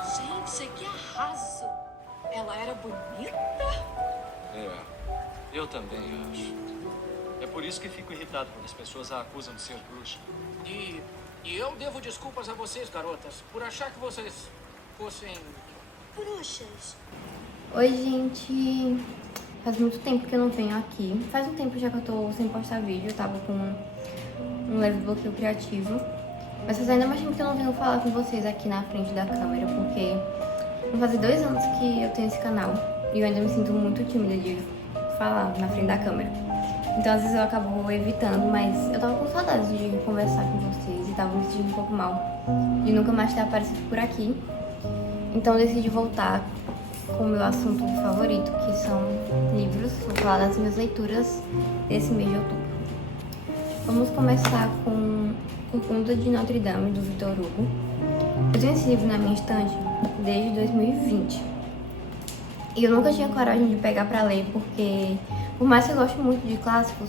Gente, que arraso! Ela era bonita? É, eu também acho. É por isso que fico irritado quando as pessoas a acusam de ser bruxa. E eu devo desculpas a vocês, garotas, por achar que vocês fossem... Bruxas. Oi, gente. Faz muito tempo que eu não venho aqui. Faz um tempo já que eu tô sem postar vídeo. Eu tava com um leve bloqueio criativo. Mas faz ainda mais tempo que eu não venho falar com vocês aqui na frente da câmera, porque vai fazer 2 anos que eu tenho esse canal e eu ainda me sinto muito tímida de falar na frente da câmera. Então às vezes eu acabo evitando, mas eu tava com saudades de conversar com vocês e tava me sentindo um pouco mal de nunca mais ter aparecido por aqui. Então eu decidi voltar com o meu assunto favorito, que são livros. Vou falar das minhas leituras desse mês de outubro. Vamos começar com O Conto de Notre Dame, do Victor Hugo. Eu tenho esse livro na minha estante desde 2020. E eu nunca tinha coragem de pegar pra ler, porque por mais que eu goste muito de clássicos,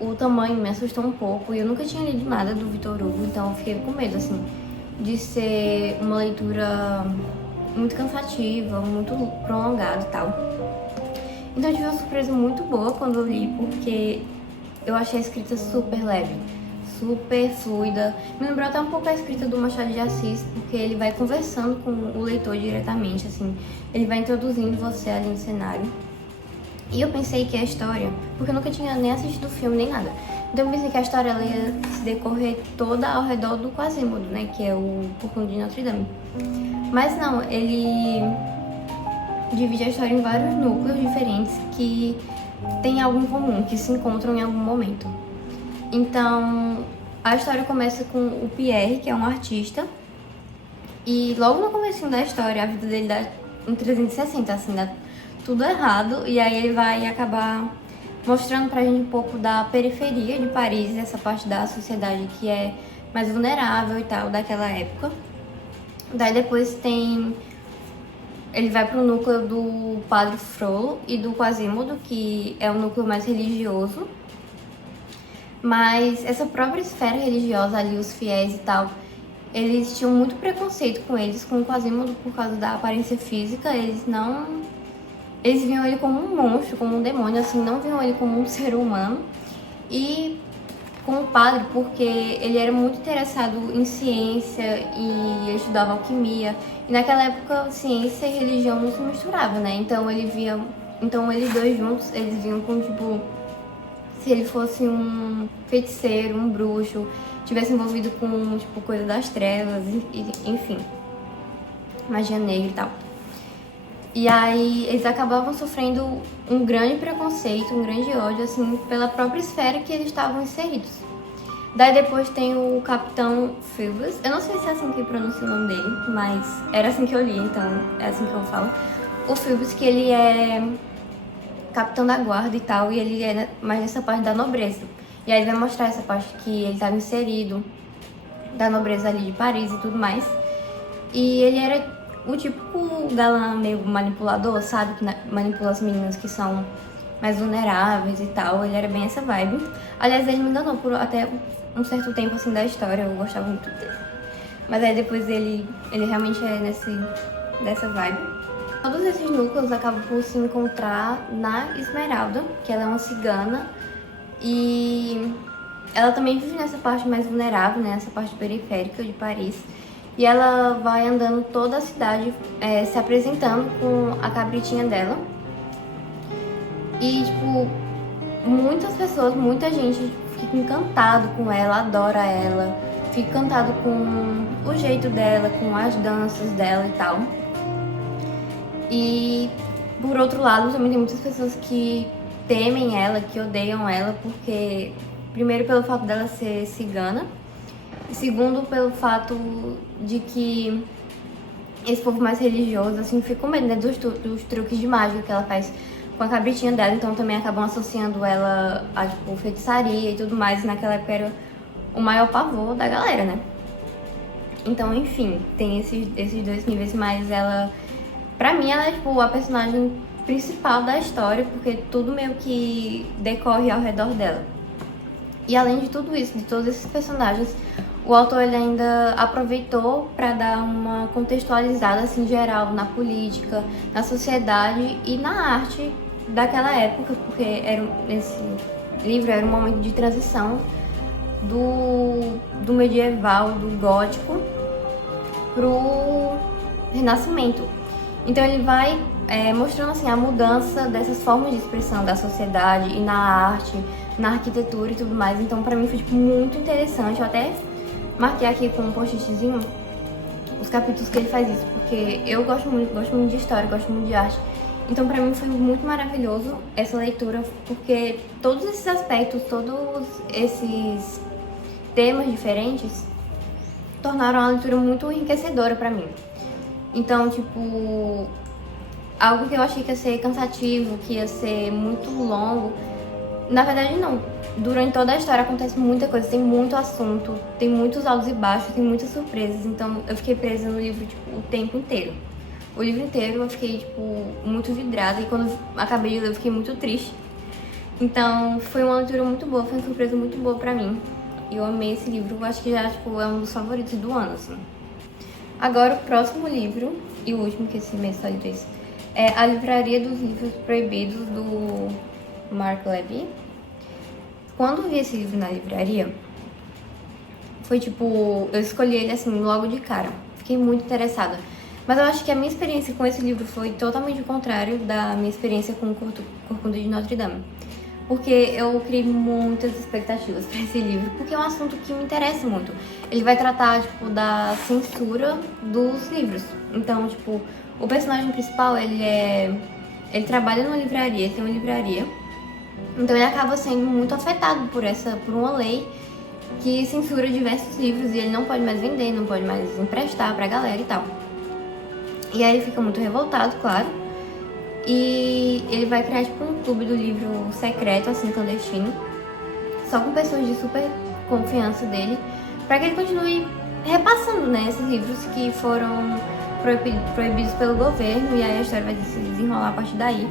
o tamanho me assustou um pouco e eu nunca tinha lido nada do Victor Hugo, então eu fiquei com medo, assim, de ser uma leitura muito cansativa, muito prolongada e tal. Então eu tive uma surpresa muito boa quando eu li, porque eu achei a escrita super leve, super fluida. Me lembrou até um pouco a escrita do Machado de Assis, porque ele vai conversando com o leitor diretamente, assim, ele vai introduzindo você ali no cenário. E eu pensei que a história, porque eu nunca tinha nem assistido o filme nem nada, então eu pensei que a história ela ia se decorrer toda ao redor do Quasimodo, né, que é o Por Conto de Notre Dame. Mas não, ele divide a história em vários núcleos diferentes que têm algo em comum, que se encontram em algum momento. Então, a história começa com o Pierre, que é um artista, E logo no começo da história, a vida dele dá um 360, assim, dá tudo errado. E aí ele vai acabar mostrando pra gente um pouco da periferia de Paris, essa parte da sociedade que é mais vulnerável e tal, daquela época. Daí depois ele vai pro núcleo do Padre Frollo e do Quasimodo, que é o núcleo mais religioso. Mas essa própria esfera religiosa ali, os fiéis e tal, eles tinham muito preconceito com eles, com o Quasimodo, por causa da aparência física. Eles viam ele como um monstro, como um demônio, assim, não viam ele como um ser humano. E com o padre, porque ele era muito interessado em ciência e ele estudava alquimia. E naquela época, ciência e religião não se misturavam, né? Então eles dois juntos, eles viam como, tipo, se ele fosse um feiticeiro, um bruxo, tivesse envolvido com, tipo, coisa das trevas, enfim, magia negra e tal. E aí eles acabavam sofrendo um grande preconceito, um grande ódio, assim, pela própria esfera que eles estavam inseridos. Daí depois tem o Capitão Phoebus. Eu não sei se é assim que pronuncia o nome dele, mas era assim que eu li, então é assim que eu falo. O Phoebus, que ele é capitão da guarda e tal, e ele é mais nessa parte da nobreza. E aí ele vai mostrar essa parte que ele estava inserido, da nobreza ali de Paris e tudo mais. E ele era o típico galã meio manipulador, sabe? Que manipula as meninas que são mais vulneráveis e tal. Ele era bem essa vibe. Aliás, ele me enganou por até um certo tempo assim da história. Eu gostava muito dele. Mas aí depois ele realmente é dessa vibe. Todos esses núcleos acabam por se encontrar na Esmeralda, que ela é uma cigana. E ela também vive nessa parte mais vulnerável, né? Nessa parte periférica de Paris. E ela vai andando toda a cidade, se apresentando com a cabritinha dela. E, tipo, muitas pessoas, muita gente fica encantado com ela, adora ela. Fica encantado com o jeito dela, com as danças dela e tal. E, por outro lado, também tem muitas pessoas que temem ela, que odeiam ela, porque, primeiro, pelo fato dela ser cigana. E segundo, pelo fato de que esse povo mais religioso, assim, fica com medo, né, dos truques de mágica que ela faz com a cabritinha dela. Então também acabam associando ela a, tipo, feitiçaria e tudo mais. E naquela época era o maior pavor da galera, né? Então, enfim, tem esses dois níveis, mas ela... Pra mim, ela é, tipo, a personagem principal da história, porque tudo meio que decorre ao redor dela. E além de tudo isso, de todos esses personagens, o autor ele ainda aproveitou para dar uma contextualizada assim geral na política, na sociedade e na arte daquela época, porque esse livro era um momento de transição do medieval, do gótico, pro Renascimento. Então ele vai mostrando assim a mudança dessas formas de expressão da sociedade e na arte, na arquitetura e tudo mais. Então pra mim foi tipo, muito interessante. Eu até marquei aqui com um post-itzinho os capítulos que ele faz isso, porque eu gosto muito de história, gosto muito de arte. Então pra mim foi muito maravilhoso essa leitura, porque todos esses aspectos, todos esses temas diferentes tornaram a leitura muito enriquecedora pra mim. Então, tipo, algo que eu achei que ia ser cansativo, que ia ser muito longo, na verdade não. Durante toda a história acontece muita coisa, tem muito assunto, tem muitos altos e baixos, tem muitas surpresas. Então eu fiquei presa no livro, tipo, o tempo inteiro. O livro inteiro eu fiquei, tipo, muito vidrada, e quando eu acabei de ler eu fiquei muito triste. Então foi uma leitura muito boa, foi uma surpresa muito boa pra mim. E eu amei esse livro, eu acho que já, tipo, é um dos favoritos do ano, assim. Agora o próximo livro, e o último que esse mês só li dois, é A Livraria dos Livros Proibidos, do Marc Levy. Quando eu vi esse livro na livraria, foi tipo, eu escolhi ele assim logo de cara. Fiquei muito interessada. Mas eu acho que a minha experiência com esse livro foi totalmente o contrário da minha experiência com o Corcunda de Notre Dame. Porque eu criei muitas expectativas para esse livro, porque é um assunto que me interessa muito. Ele vai tratar, tipo, da censura dos livros. Então, tipo, o personagem principal, ele trabalha numa livraria, tem uma livraria. Então ele acaba sendo muito afetado por uma lei que censura diversos livros e ele não pode mais vender, não pode mais emprestar pra galera e tal. E aí ele fica muito revoltado, claro. E ele vai criar tipo um clube do livro secreto, assim, clandestino, só com pessoas de super confiança dele, pra que ele continue repassando, né, esses livros que foram proibidos pelo governo, e aí a história vai se desenrolar a partir daí.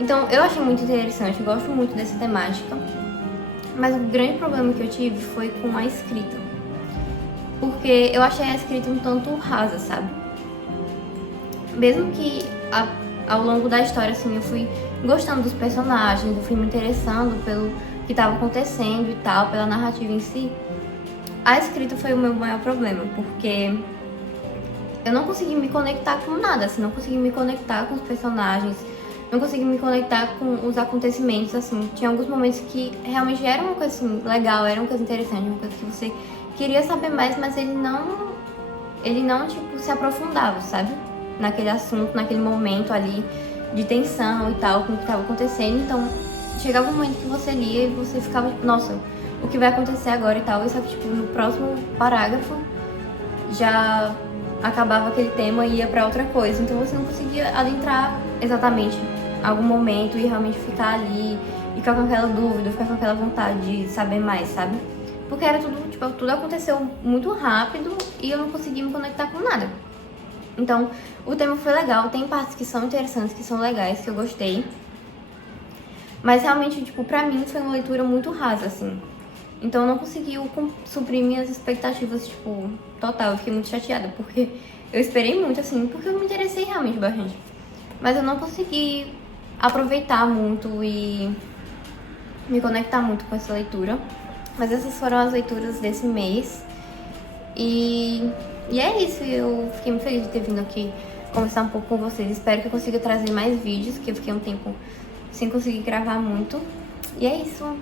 Então eu achei muito interessante, eu gosto muito dessa temática, mas o grande problema que eu tive foi com a escrita, porque eu achei a escrita um tanto rasa, sabe? Mesmo que ao longo da história, assim, eu fui gostando dos personagens, eu fui me interessando pelo que estava acontecendo e tal, pela narrativa em si, a escrita foi o meu maior problema, porque eu não consegui me conectar com nada, assim, não consegui me conectar com os personagens, não consegui me conectar com os acontecimentos, assim. Tinha alguns momentos que realmente era uma coisa, assim, legal, era uma coisa interessante, uma coisa que você queria saber mais, mas ele não, tipo, se aprofundava, sabe? Naquele assunto, naquele momento ali de tensão e tal, com o que estava acontecendo. Então, chegava um momento que você lia e você ficava, tipo, nossa, o que vai acontecer agora e tal, e só que, tipo, no próximo parágrafo já acabava aquele tema e ia pra outra coisa, então você não conseguia adentrar exatamente algum momento e realmente ficar ali e ficar com aquela dúvida, ficar com aquela vontade de saber mais, sabe? Porque era tudo, tipo, tudo aconteceu muito rápido e eu não conseguia me conectar com nada. Então, o tema foi legal, tem partes que são interessantes, que são legais, que eu gostei, mas realmente, tipo, pra mim foi uma leitura muito rasa, assim. Então eu não consegui suprir minhas expectativas, tipo, total. Eu fiquei muito chateada, porque eu esperei muito, assim, porque eu me interessei realmente bastante. Mas eu não consegui aproveitar muito e me conectar muito com essa leitura. Mas essas foram as leituras desse mês. E é isso, eu fiquei muito feliz de ter vindo aqui conversar um pouco com vocês. Espero que eu consiga trazer mais vídeos, que eu fiquei um tempo sem conseguir gravar muito. E é isso.